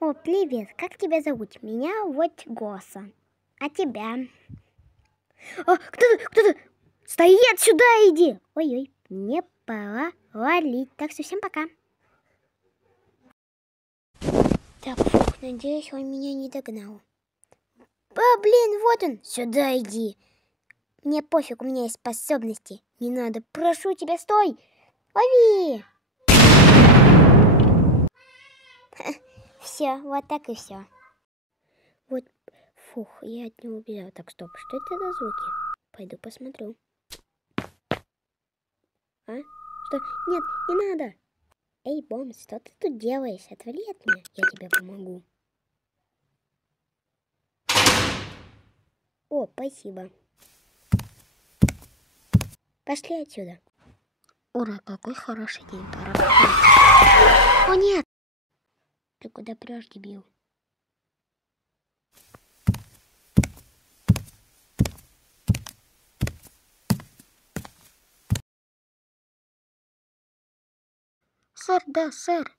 О, привет, как тебя зовут? Меня вот Госа. А тебя? О, кто-то! Стоять, сюда иди! Ой-ой, мне пора валить. Так что всем пока. Так, фух, надеюсь, он меня не догнал. Блин, вот он! Сюда иди! Мне пофиг, у меня есть способности. Не надо, прошу тебя, стой! Лови! Все, вот так и все. Вот, фух, я от него убежал. Так, стоп, что это за звуки? Пойду посмотрю. А? Что? Нет, не надо! Эй, Бомс, что ты тут делаешь? Отвали от меня, я тебе помогу. О, спасибо. Пошли отсюда. Ура, какой хороший день, пора. О, нет! Ты куда прешь, дебил? Сэр, да, сэр.